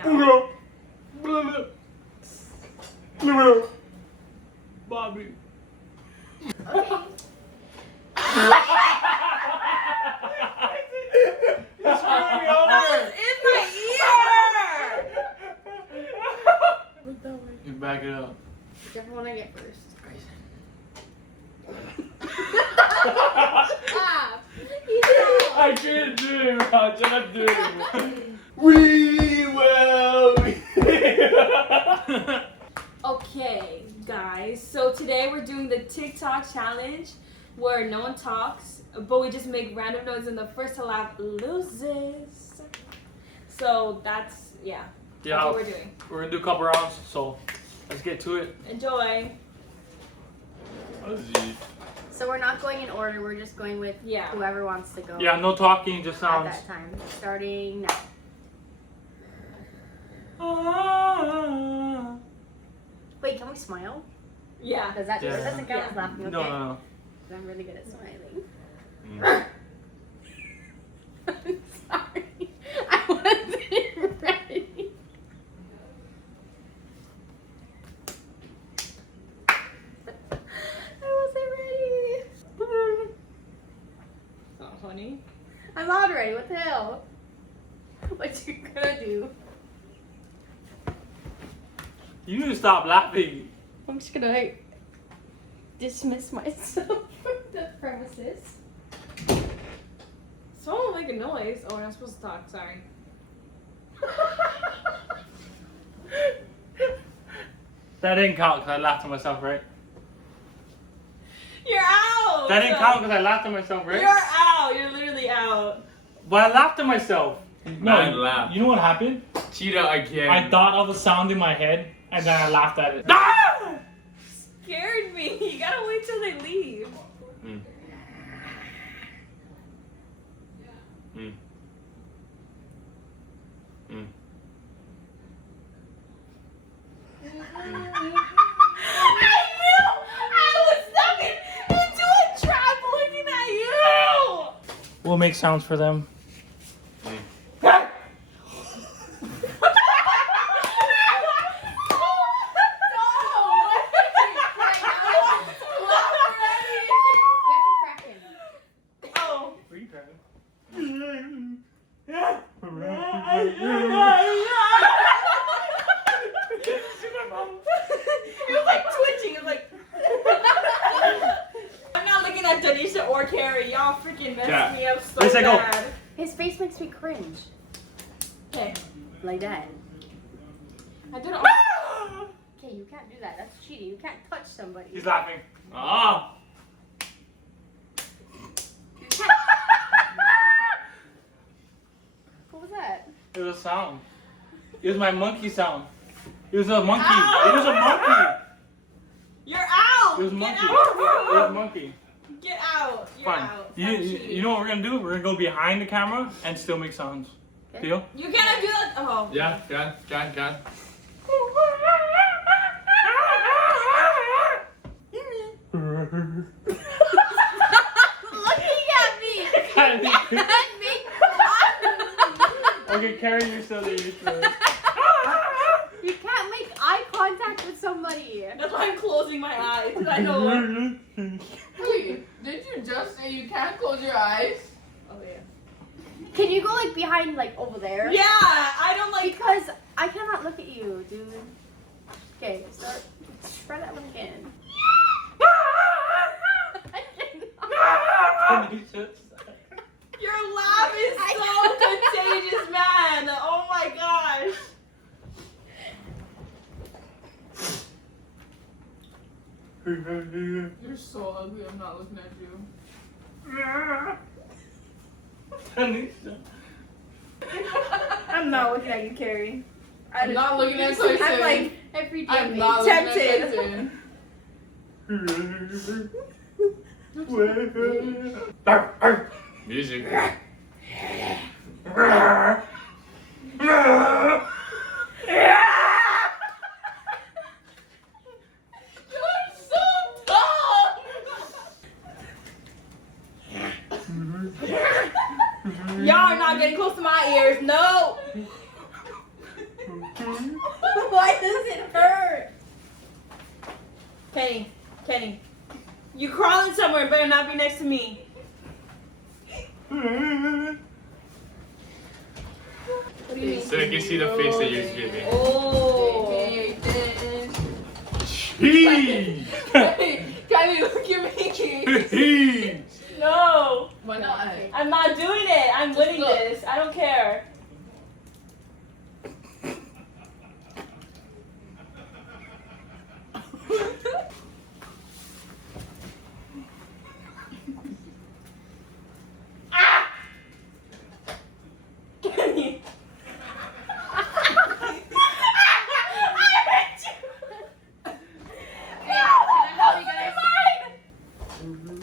smell. Bobby. Okay. You're screwing me over. In my ear! Look that way. You back it up. Whichever one I get first. I can't do it, Raj. I do it. We will. Okay, guys. So today we're doing the TikTok challenge where no one talks, but we just make random noises and the first to laugh loses. So that's that's what we're doing. We're gonna do a couple rounds, so let's get to it. Enjoy. So we're not going in order, we're just going with whoever wants to go. Yeah, no talking, just sounds. At that time. Starting now. Wait, can we smile? Yeah. Does that doesn't count as laughing, okay? No. I'm really good at smiling. I'm sorry. I wasn't ready. I wasn't ready. It's not funny. I'm not ready. What the hell? What you gonna do? You need to stop laughing. I'm just gonna dismiss myself from the premises. Someone will make a noise. Oh, we're not supposed to talk. Sorry. That didn't count because I laughed at myself, right? You're out! That didn't count because I laughed at myself, right? You're out! You're literally out. But I laughed at myself. Man, laugh. You know what happened? Cheetah again. I thought of a sound in my head and then I laughed at it. Ah! Scared me. You gotta wait till they leave. We'll make sounds for them. He was like twitching. It was like. I'm not looking at Danisha or Carrie. Y'all freaking messed me up so bad. His face makes me cringe. Okay. Like that. I did it. Okay, you can't do that. That's cheating. You can't touch somebody. He's laughing. Ah! What was that? It was a sound. It was my monkey sound. It was a monkey. Ow! It was a monkey. You're out. It was a Get monkey. out. It was a monkey. Get out. You're Fine. out. You know what we're gonna do? We're gonna go behind the camera and still make sounds. Okay. Deal? You cannot do that. Oh. Yeah, go on. Looking at me. Can't make Okay, Carrie, you're still there. You're still there. You can't make eye contact with somebody. That's why I'm closing my eyes. 'Cause I know. Wait, did you just say you can't close your eyes? Oh yeah. Can you go like behind, like over there? Yeah, I don't like. Because I cannot look at you, dude. Okay, start. Try that one again. I cannot. Your laugh is so contagious, man. Oh my gosh. You're so ugly, I'm not looking at you. I'm not looking at you, Carrie. I'm not looking at Tyson. I'm like every day. I'm not tempted. looking at Tyson. Music. Y'all are not getting close to my ears. No. It hurt. Kenny, you crawling somewhere, better not be next to me. What do you mean? So you can see the face that you're giving. Oh. Jeez! Can you look at me? Jeez! No, Why not? I'm not doing it. I'm winning look. this. I don't care. Kenny.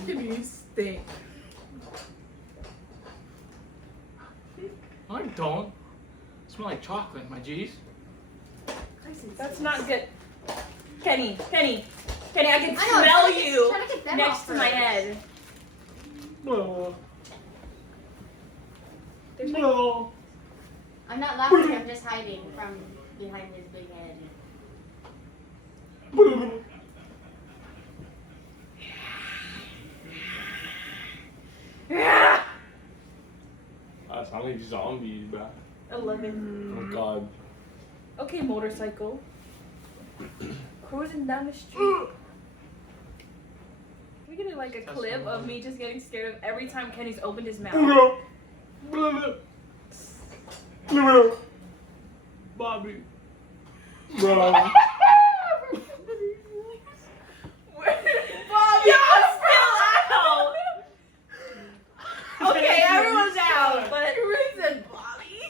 You stink. I don't. Smell like chocolate, my G's. That's not good. Kenny, I can I know, smell try you to get them next off to my first. head. No. There's like- No. I'm not laughing, I'm just hiding from behind his big head. That sounds like zombies, bro. 11. Oh god. Okay, motorcycle. Cruising down the street. Can we get like a clip of me just getting scared of every time Kenny's opened his mouth? Bobby. Bro. Y'all still out! Okay, everyone's out, but You really said Bobby?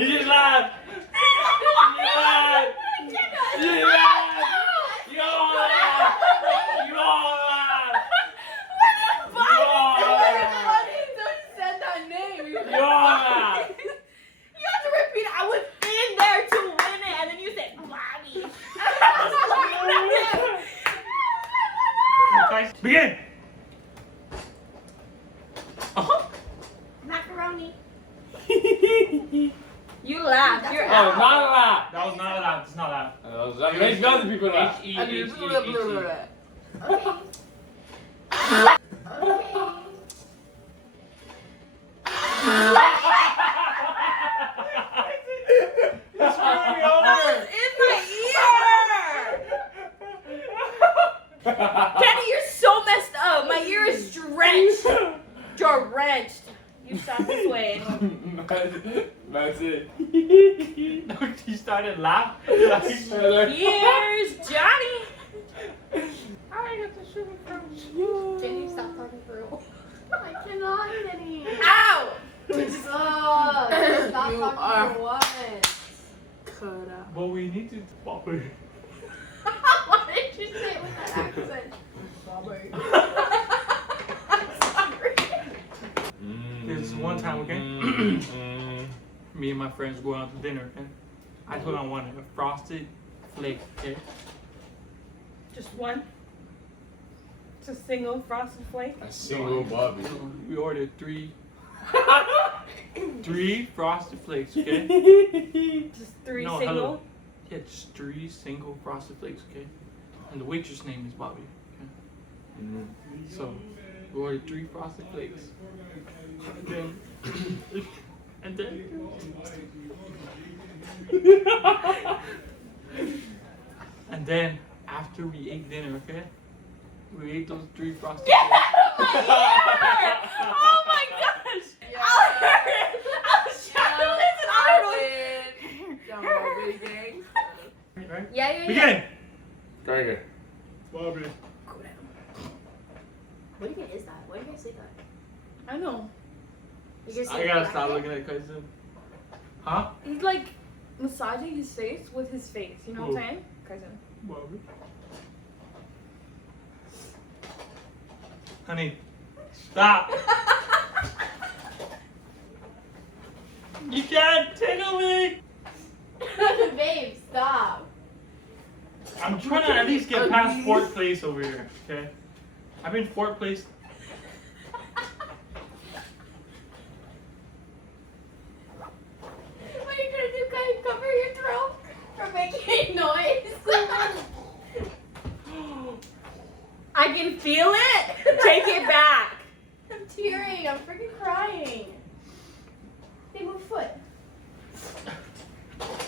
You just laughed. You laughed. You laughed. You all laughed. You all laughed. You all laughed. You said that name. You all laughed. you have to repeat it. I was in there to win it, and then you said Bobby. Guys, begin. Macaroni. You laughed. You're Oh, out. not a laugh. That was not a laugh. It's not a laugh. That makes other people laugh. Okay. It's really That was in my ear. Kenny, you're so messed up. My ear is drenched. Drenched. You stop this way. That's it. He started laughing. Here's Johnny. I got the sugar from you. Can you stop talking for real? I cannot, Kenny. Ow! Stop You talking are- for once. Cut out. But we need to pop it. Why did you say it with that accent? Bobby. I'm sorry. This is one time, okay? Me and my friends go out to dinner, okay? I told them I wanted a frosted flake, okay? Just one? Just a single frosted flake? A single Bobby. We ordered three frosted flakes, okay? Just three No, single? hello. Yeah, just 3 single frosted flakes, okay? And the waitress name is Bobby, okay? So, we ordered 3 frosted flakes. And then, and then after we ate dinner, okay? We ate those 3 frosted Get flakes. out of my ear! Oh my gosh! I'll hear it! I was trying to listen. I don't know. Bobby gang. Right? Yeah. Begin! Right here. Bobby. What even is that? Why do you guys say that? I know. You just I say gotta black stop guy? looking at cousin. Huh? He's like massaging his face with his face. You know what I'm saying? Cousin. Bobby. Honey, stop. You can't tickle me. Babe, stop. I'm trying to at least get past fourth place over here, okay? I've been fourth place. What are you gonna do? Cover your you feel it? Take it back. I'm tearing. I'm freaking crying. Hey, move foot.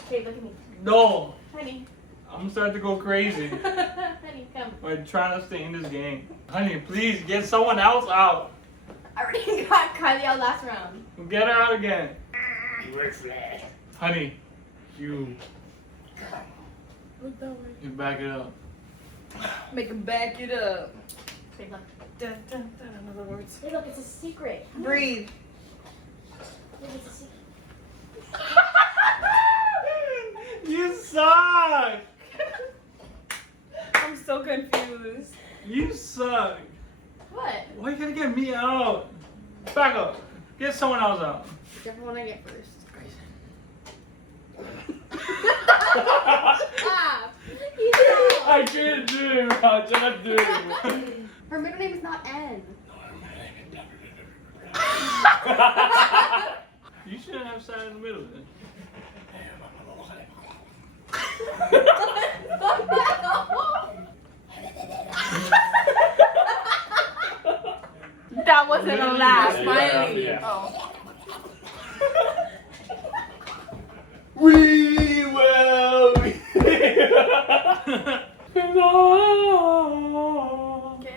Okay, look at me. No, Honey. I'm starting to go crazy. Honey, come. I'm trying to stay in this game. Honey, please get someone else out. I already got Kylie out last round. Get her out again. Honey, you Look that way. back it up. Make him back it up. Okay, look. Dun, dun, dun, in other words. Hey, look, it's a secret. Breathe. Look, it's a secret. You suck. I'm so confused. You suck. What? Why you gotta get me out? Back up. Get someone else out. Whichever one I get first. I can't do it, Raj. I do it. Her middle name is not N. You shouldn't have sat in the middle then. That wasn't a laugh. Yeah, Finally. yeah. Oh. We will. Get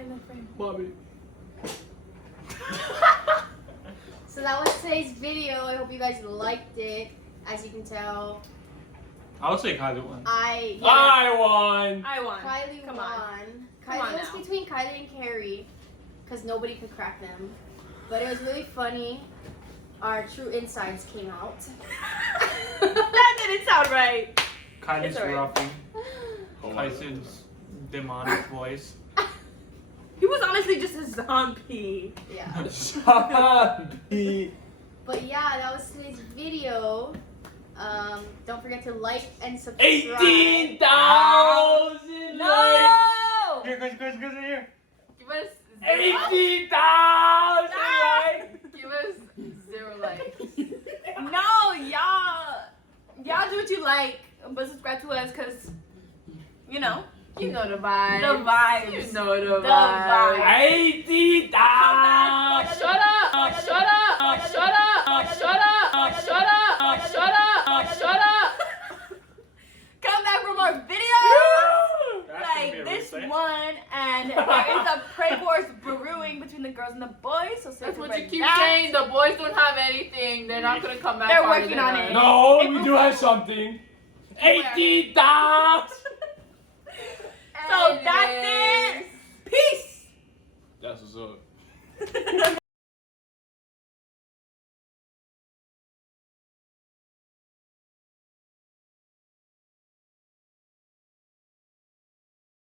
in the frame. Bobby. So that was today's video. I hope you guys liked it. As you can tell, I would say Kylie won. I won. I won. Kylie Come won. on. Kylie Come on was now. between Kylie and Carrie because nobody could crack them. But it was really funny. Our true insides came out. That didn't sound right. Kylie's It's alright. ruffy. Tyson's demonic voice. He was honestly just a zombie. Yeah. Zombie. But yeah, that was today's video. Don't forget to like and subscribe. 18,000 No! Here, guys, here. Give us 18,000 likes. Give us 0 likes. No, y'all do what you like, but subscribe to us because, you know, You know the vibes. the vibes. You know the The vibes. vibes. 80,000. Shut up! Shut up! Shut up! Shut up! Shut up! Shut up! Shut up! Come back for more videos like this one, and there is a prank wars brewing between the girls and the boys. So stay That's what tuned you for keep that. saying. The boys don't have anything. They're not gonna come back. They're harder working than on us. it. No, we April do have Fool's. something. 80,000. So that's it. Peace. That's what's up.